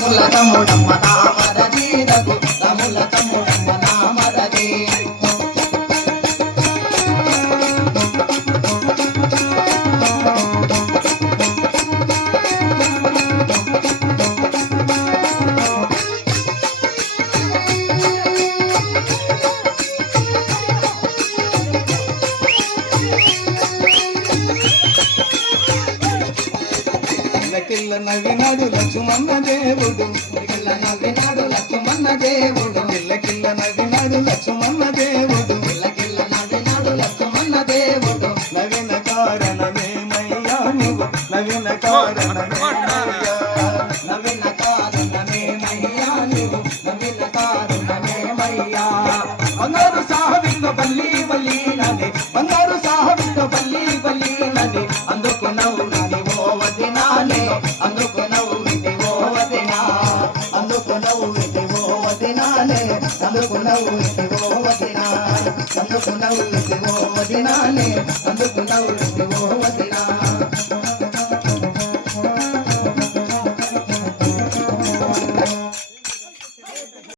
ముల తమ్ముడమ్మ నామరది రఘు తముల తమ్ముడమ్మ నామరది కిల్ల నవ్వినాడు లక్ష్మణ దేవుడు కిల్ల నవ్వినాడు లక్ష్మణ దేవుడు కిల్ల నవ్వినాడు లక్ష్మణ దేవుడు కిల్ల నవ్వినాడు లక్ష్మణ దేవుడు నవీన కారణమేమయ్యా నువ్వు నవీన కారణమేమయ్యా నవీన కారణమేమయ్యా నువ్వు నవీన కారణమేమయ్యా బంగారు సాహబిందు బల్లి బల్లి నది బంగారు సాహబిందు బల్లి బల్లి నది అందుకు నవ్వుని ఓ వదినాలే అందుకు నవ్వుని ఓ వదినా అందుకు నవ్వుని ఓ వదినాలే అందుకు నవ్వుని ఓ వదినా అందుకు నవ్వుని ఓ వదినాలే అందుకు నవ్వుని ఓ వదినా